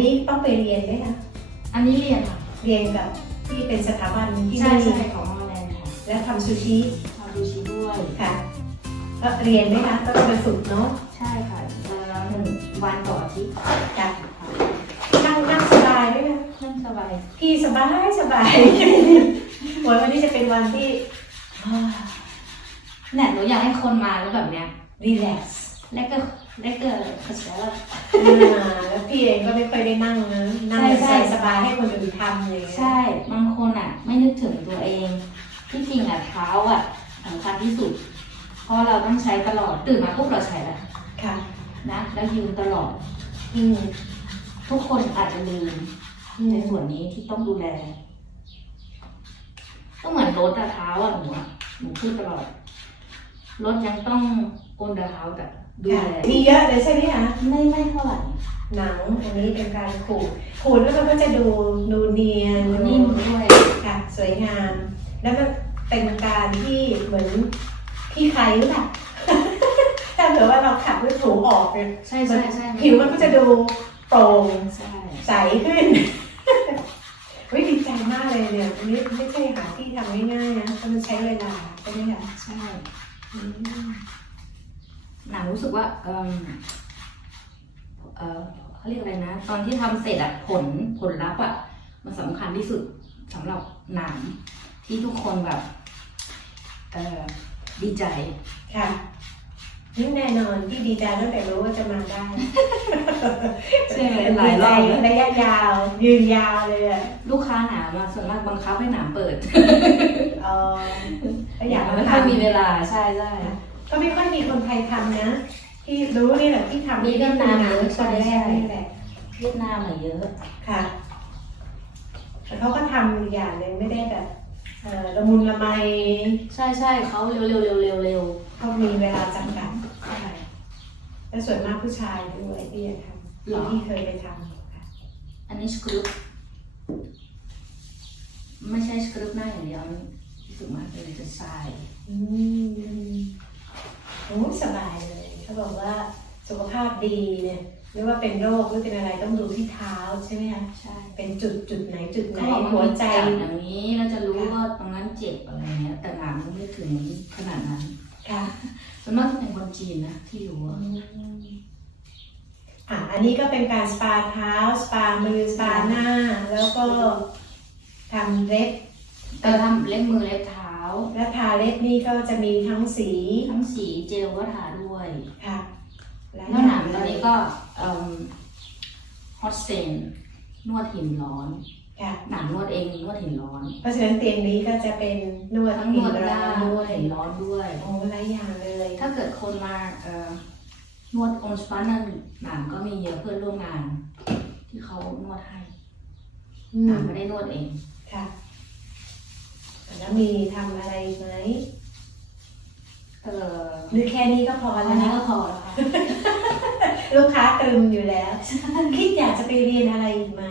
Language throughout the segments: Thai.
นี้ต้องไปเรียนไหมคะ อันนี้เรียนค่ะ เรียนกับที่เป็นสถาบันที่ใช่นี่ใช่ของฮอลแลนด์ค่ะแล้วทำซูชิทำดูชิด้วยค่ะ ก็เรียนไหมคะก็ต้องไปฝึกเนาะใช่ค่ะแล้วหนึ่งวันต่ออาทิตย์ค่ะนั่งนั่งสบายไหมคะนั่งสบายพี่สบายสบายวันวันนี้จะเป็นวันที่เนี่ยหนูอยากให้คนมาแล้วแบบเนี้ยรีแลกซ์แล้วก็ แล้วก็กระเช้าแล้วพี่เองก็ไม่ค่อยได้นั่งนะนั่งใช่ใช่ สบายๆให้คนอื่นทำอะไรอย่างเลย ใช่ บางคนอะ ไม่นึกถึงตัวเอง ที่จริงอะเท้าอะสำคัญที่สุด เพราะเราต้องใช้ตลอด ตื่นมาปุ๊บเราใช้แล้วค่ะ นะ แล้วยืนตลอด อืมทุกคนอาจจะลืมอืในมส่วนนี้ที่ต้องดูแล ก็เหมือนรถอะเท้าอะหนูอะหนูพูดตลอด รถยังต้องโอนเดเท้าแต่ ดูค่ะแลมีเยอะเลยใช่ไหมคะ ไม่ไม่เท่าไหร่ หนังอันนี้เป็นการขูด ขูดแล้วมันก็จะดูดูเนียนดูนิ่มด้วยค่ะ สวยงาม แล้วมันเป็นการที่เหมือนพี่ใครหรือเปล่า ถ้าเผื่อว่าเราขัดด้วยถูออกเนี่ยใช่ใช่ใช่ผิวมันก็จะดูโปร่งใช่ใสขึ้นเฮ้ยดีใจมากเลยเนี่ยอันนี้ไม่ใช่หาที่ทำง่ายๆนะเพราะมันใช้เวลาใช่ไหมคะใช่อืม หนังรู้สึกว่าเออเออเขาเรียกอะไรนะ ตอนที่ทำเสร็จอะผลผลลัพธ์อะมันสำคัญที่สุดสำหรับหนังที่ทุกคนแบบเออดีใจค่ะนี่แน่นอนที่ดีใจตั้งแต่รู้ว่าจะมาได้ใช่หลายรอบแล้วระยะยาว ยืนยาวเลยอะลูกค้าหนามาส่วนมากบังคับให้หนาเปิดเออก็อยากไม่มาค่อยมีทำเวลาใช่ใช่ ก็ไม่ค่อยมีคนไทยทำนะ ที่รู้นี่แหละที่ทำมีเวียดนามหนังตอนแรกนี่แหละเวียดนามอะเยอะค่ะแต่เขาก็ทำอีกอย่างหนึ่งไม่ได้แบบเอ่อละมุนละไมใช่ใช่เขาเร็วเร็วเร็วเร็วเร็วเขามีเวลาจำกัดใช่ และส่วนมากผู้ชายด้วยที่จะทำหรอที่เคยไปทำค่ะอันนี้สคริปต์ไม่ใช่สคริปต์หน้าอย่างเดียวนี่รู้สึกมากเลยจะใส่อืม โอ้สบายเลยเขาบอกว่าสุขภาพดีเนี่ยไม่ว่าเป็นโรคหรือเป็นอะไรต้องดูที่เท้าใช่ไหมคะใช่ เป็นจุดจุดไหนจุดไหนเขาบอกหัวใจมันมีจับอย่างนี้เราจะรู้ว่าตรงนั้นเจ็บอะไรเงี้ย แต่หนังไม่ถึงขนาดนั้นค่ะส่วนมากจะเป็นคนจีนนะที่รู้อะอะอันนี้ก็เป็นการสปาเท้า สปามือ สปาหน้า แล้วก็ทำเล็บแต่ทำเล็บมือเล็บเท้า และทาเล็บนี่ก็จะมีทั้งสีทั้งสีเจลก็ทาด้วยค่ะหลายแล้วหนังย่าตอนนี้ก็ฮอตเซนนวดหินร้อนค่ะหนังนวดเองนวดหินร้อน เพราะฉะนั้นเตียงนี้ก็จะเป็นนวดทั้งนหินวดหร้อน้านด้วยหินร้อนด้วยโอ้หลายอย่างเลย ถ้าเกิดคนมาเอ่อนวดองสปานันหนังก็มีเยอะเพื่อนร่วมงาน ที่เขานวดให้อืหนัมงไม่ได้นวดเองค่ะ แล้วมีทำอะไรอีกไหมเออหรือแค่นี้ก็พออันแล้วนี้นะก็พอแล้วค่ะลูกค้าตรึมอยู่แล้ว คิดอยากจะไปเรียนอะไรอีกไหม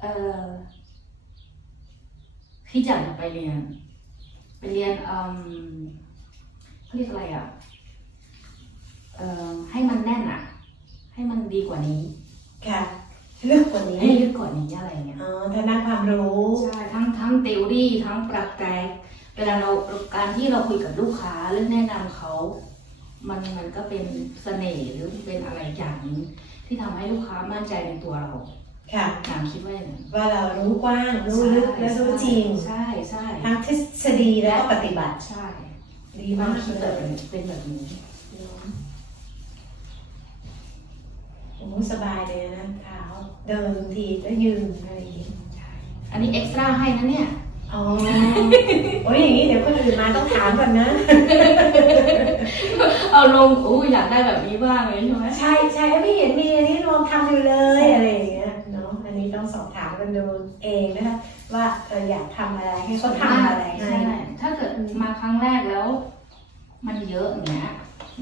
เออพี่จันจะไปเรียน ไปเรียนเอ่มเขาเรียกอะไรอะเอ่อให้มันแน่นอะ ให้มันดีกว่านี้ ค่ะ เลือกกว่านี้ให้ลึกกว่านี้อะไรเงี้ย อ๋อทางด้านความรู้ ใช่ ทั้งทั้ง t ท o รี่ทั้งปรับแกเวลาเราการที่เราคุยกับลูกค้าเรื่องแนะนำเขา มันมันก็เป็นเสน่ห์หรือเป็นอะไรอย่างหนึงที่ทำให้ลูกค้ามั่นใจในตัวเราค่ะ ถามคิดว่าอย่างนั้นว่าเรารู้กว้าง รู้ลึกและรู้จริง ใช่ใช่ทั้งทฤษฎีและก็ปฏิบัติ ใช่ ดีความามกคิดเลแบบยเป็นแบบนี้ โอ้สบายเลยนะเท้าเดินบางทีแล้วยืนอะไรอย่างเงี้ยอันนี้เอ็กซ์ตร้าให้นะเนี่ยอ๋อโอ้ยอย่างนี้เดี๋ยวคนอื่นมาต้องถามก่อนนะ เอาลงอู้อยากได้แบบนี้บ้างเลยใช่ไหมใช่ใช่ไม่เห็นมีอันนี้ลองทำอยู่เลยอะไรอย่างเงี้ยเนาะอันนี้ต้องสอบถามกันดูเองนะคะว่าเอออยากทำอะไรให้เขาทำอะไรให้ใช่ถ้าเกิดมาครั้งแรกแล้ว มันเยอะอย่างเงี้ย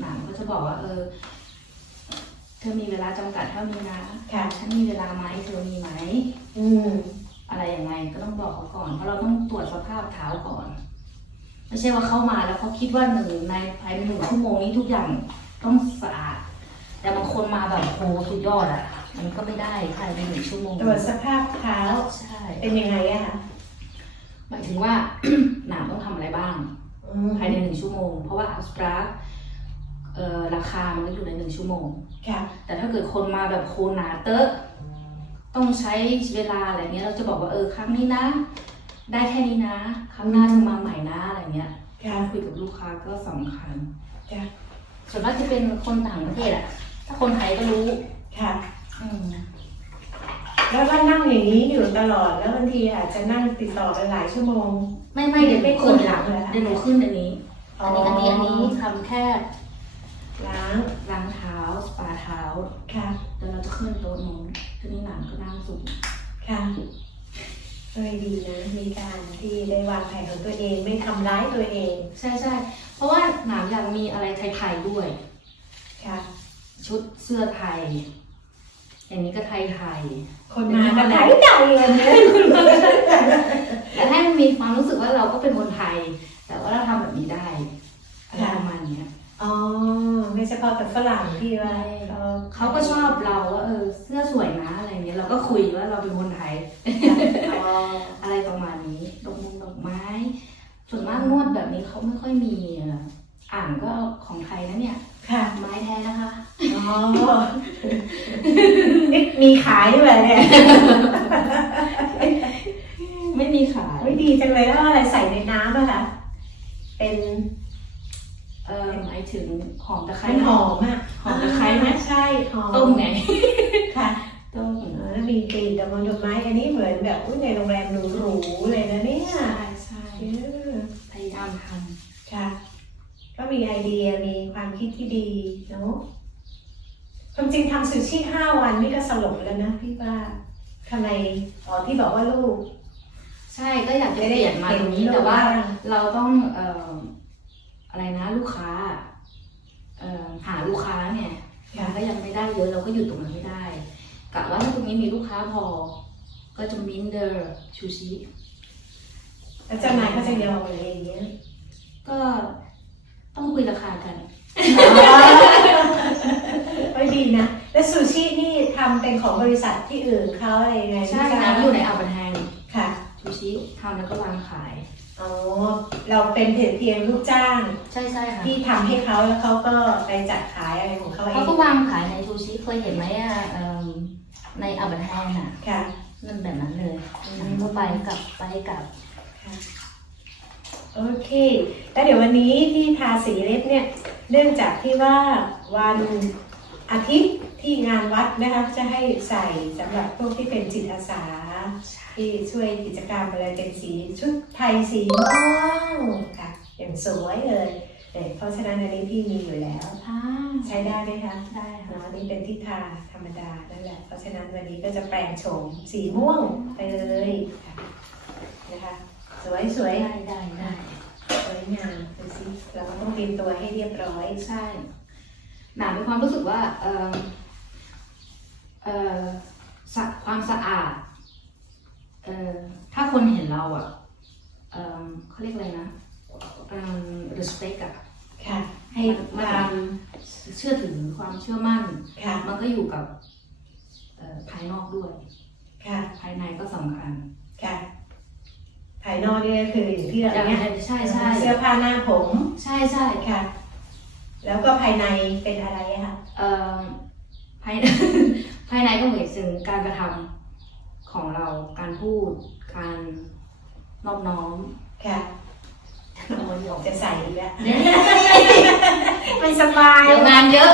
หนังก็จะบอกว่าเออ เธอมีเวลาจำกัดเท่านี้นะค่ะ ฉันมีเวลาไหมเธอมีไหม อืม อะไรยังไงก็ต้องบอกเขาก่อน เพราะเราต้องตรวจสภาพเท้าก่อน ไม่ใช่ว่าเข้ามาแล้วเขาคิดว่าหนึ่งในภายในหนึ่งชั่วโมงนี้ทุกอย่างต้องสะอาด แต่บางคนมาแบบโหสุดยอดอะมันก็ไม่ได้ภายในหนึ่งชั่วโมงตรวจสภาพเท้าใช่เป็นยังไงอะคะหมายถึงว่า หนามต้องทำอะไรบ้าง อืมภายในหนึ่งชั่วโมง เพราะว่าอัสปราเอ่อราคามันก็อยู่ในหนึ่งชั่วโมงค่ะ แต่ถ้าเกิดคนมาแบบโคหนาเตอะต้องใช้เวลาอะไรเงี้ย เราจะบอกว่าเออครั้งนี้นะ ได้แค่นี้นะ ครั้งหน้าจะมาใหม่นะอะไรเงี้ยค่ะคุยกับลูกค้าก็สำคัญค่ะส่วนมากจะเป็นคนต่างประเทศอะถ้าคนไทยก็รู้ค่ะอืมแล้วก็นั่งอย่างนี้อยู่ตลอดแล้วบางทีอาจจะนั่งติดต่อกันหลายชั่วโมง ไม่ไม่เดี๋ยวไม่ไม่คคนนหหลัลังงเลยอะเดี๋ยวหนูขึ้นอันนี้อันนี้อันนี้อันนี้ทำแค่ ล้างล้างเท้าสปาเท้าค่ะแล้วเราจะขึ้นโต๊ะนู้นทีนี้หนามก็นั่งสูงค่ะเอ้ยดีนะ มีการที่ได้วางแผนของตัวเองไม่ทำร้ายตัวเองใช่ใช่เพราะว่าหนามอยากมีอะไรไทยๆด้วย ค่ะ ชุดเสื้อไทย อย่างนี้ก็ไทยไทยคนมากันไหนใจเลยเนี่ยๆแต่ให้มันมีความรู้สึกว่าเราก็เป็นคนไทย แต่ว่าเราทำแบบนี้ได้อะไรประมาณเนี้ยอ๋อ ไม่เฉพาะแต่ฝรั่งที่ว่าใช่เขา เขาก็ชอบเราว่าเออเสื้อสวยนะอะไรเงี้ยเราก็คุยว่าเราเป็นคนไทยอ๋ออะไรประมาณนี้ดอกมงดอกไม้ ส่วนมากนวดแบบนี้เขาไม่ค่อยมีอะอ่านก็ของไทยนะเนี่ย ค่ะไม้แท้นะคะ อ๋อนี่มีขายด้วยเนี่ย ไม่มีขาย ไม่ดีจังเลยแล้วอะไรใส่ในน้ำอะคะ เป็น เออหมายถึงหอมตะไคร้ เป็นหอมอะ หอมตะไคร้ไหม ใช่หอม ต้มไง ค่ะ ต้ม อ๋อแล้วมีกลิ่นดอกไม้ดอกไม้ อันนี้เหมือน แบบอุ้ยในโรงแรมหรูๆเลยนะเนี่ยใช่ใช่เออพยายามทค่ะ ก็มีไอเดียมีความคิดที่ดีเนาะความจริงทำซูชิห้าวันนี่ก็สลบแล้วนะพี่ว่าทำไมอ๋อที่บอกว่าลูกำใช่ก็อยากจะเปลี่ยนมาตรงนี้แต่ว่าเราต้องเอ่ออะไรนะลูกค้าเอ่อหาลูกค้าเนี่ยมันก็ยังไม่ได้เยอะเราก็อยู่ตรงนั้นไม่ได้กะว่าถ้าตรงนี้มีลูกค้าพอ ก็จะมินเดอร์ชูชิแล้วเจ้านายเขาจะยอมอะไรอย่างเงี้ยก็ต้องคุยราคากันไม่ดีนะ แล้วซูชินี่ทำเป็นของบริษัทที่อื่นเขาอะไรยังไงใช่พี่นะคะอยู่ในอัลบันแฮงค่ะชูชิทำแล้วก็วางขายอ๋อเราเป็นเพียงเพียงลูกจ้างใช่ใช่ค่ะที่ทำให้เขาแล้วเขาก็ไปจัดขายอะไรของเขาเอเขางก็วางขายในชูชิเคยเห็นไหมอะเอิ่มในอัลบันแฮงอะค่ะ นั่นแบบนั้นเลยอืมก็ไปกลับไปกลับค่ะโอเค แล้วเดี๋ยววันนี้ที่ทาสีเล็บเนี่ย เนื่องจากที่ว่าวันอาทิตย์ที่งานวัดนะคะจะให้ใส่สำหรับพวกที่เป็นจิตอาสา ที่ช่วยกิจกรรมอะไรเป็นสีชุดไทยสีม่วงค่ะอย่างสวยเลย เนี่ยเพราะฉะนั้นอันนี้พี่มีอยู่แล้วอ่าใช้ได้ไหมคะได้ค่ะเนาะนี่เป็นที่ทาธรรมดานั่นแหละ เพราะฉะนั้นวันนี้ก็จะแปลงโฉมสีม่วงไปเลยค่ะนะคะ สวยสวยได้ได้ได้สวยงามดูสิเราก็ต้องเตรียมตัวให้เรียบร้อยใช่หนามีความรู้สึกว่าเอ่อเอ่อสะความสะอาดเอ่อถ้าคนเห็นเราอะเอ่อเขาเรียกอะไรนะ เอ่อ respect อะค่ะ ให้ความเชื่อถือความเชื่อมั่น ค่ะ มันก็อยู่กับเอ่อภายนอกด้วย ค่ะ ภายในก็สำคัญ ค่ะ ภายนอกนี่ก็คืออย่างที่เราอย่างเนี่ยใช่ใช่เสื้อผ้าหน้าผม ใช่ใช่ค่ะ แล้วก็ภายในเป็นอะไรอะคะเอ่อภาย ภายในก็เหมือนถึงการกระทำของเราการพูด การนอบน้อม ค่ะ นอบน้อมจะใส่อีกแล้วเนี่ยไม่สบาย เดี๋ยวงานเยอะ